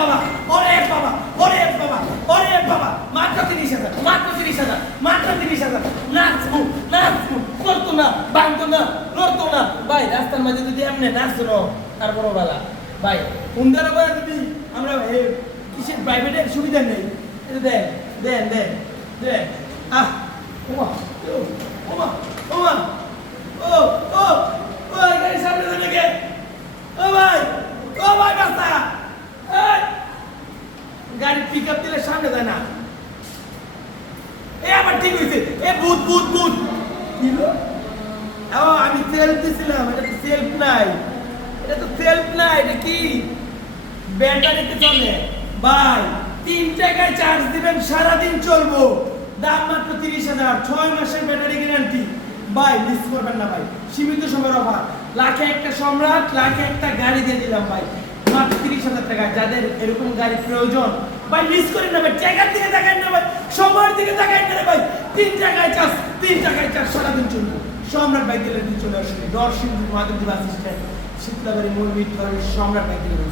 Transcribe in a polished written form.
বাবা, ওরে বাবা, ওরে বাবা, ওরে বাবা, মাত্র 30,000, মাত্র 30,000, মাত্র 30,000, নাচবো, নাচবো, করতো না, বাঁধতো না, লড়তো না, ভাই রাস্তার মাঝে যদি এমনি নাচলো, তারপর বেলা, ভাই, উন্দারা বেলা যদি আমরা কিসের প্রাইভেটের সুবিধা নেই, এটা দেন, দেন, দেন, দেন, ওমা, ওমা, ওমা, ও, ও, ও, গাড়ি সামনে দেন নাকি? ও ভাই বাস্তা, গাড়ি পিক আপ দিলে সামনে যায় না, আবার ঠিক হয়েছে, ভূত ভূত ভূত, আমি সেলফ দিছিলাম, এটা তো সেলফ নাই, এটা তো সেলফ নাই, এটা কি ব্যাটারিতে চলে ভাই, 3 টাকায় চার্জ দিবেন সারাদিন চলবো, দাম মাত্র 30,000, 6 মাসের ব্যাটারি গ্যারান্টি ভাই, মিস করবেন না ভাই, সীমিত সময়ের অফার, লাখে একটা সম্রাট, লাখে একটা গাড়ি দিয়ে দিলাম ভাই, মাত্র 30,000 টাকা। যাদের এরকম গাড়ি প্রয়োজন ভাই মিস করেন না ভাই, টাকার দিকে তাকান না ভাই, সময়ের দিকে তাকান না ভাই, 3 টাকায় চার্জ, 3 টাকায় চার্জ সারাদিন চলবো। সম্রাট বাইক গ্যালারি চলে আসলে নরসিংদী মাধবদী বাস স্ট্যান্ড, শীতলাবাড়ি মূল মিট সম্রাট বাইক গ্যালারি।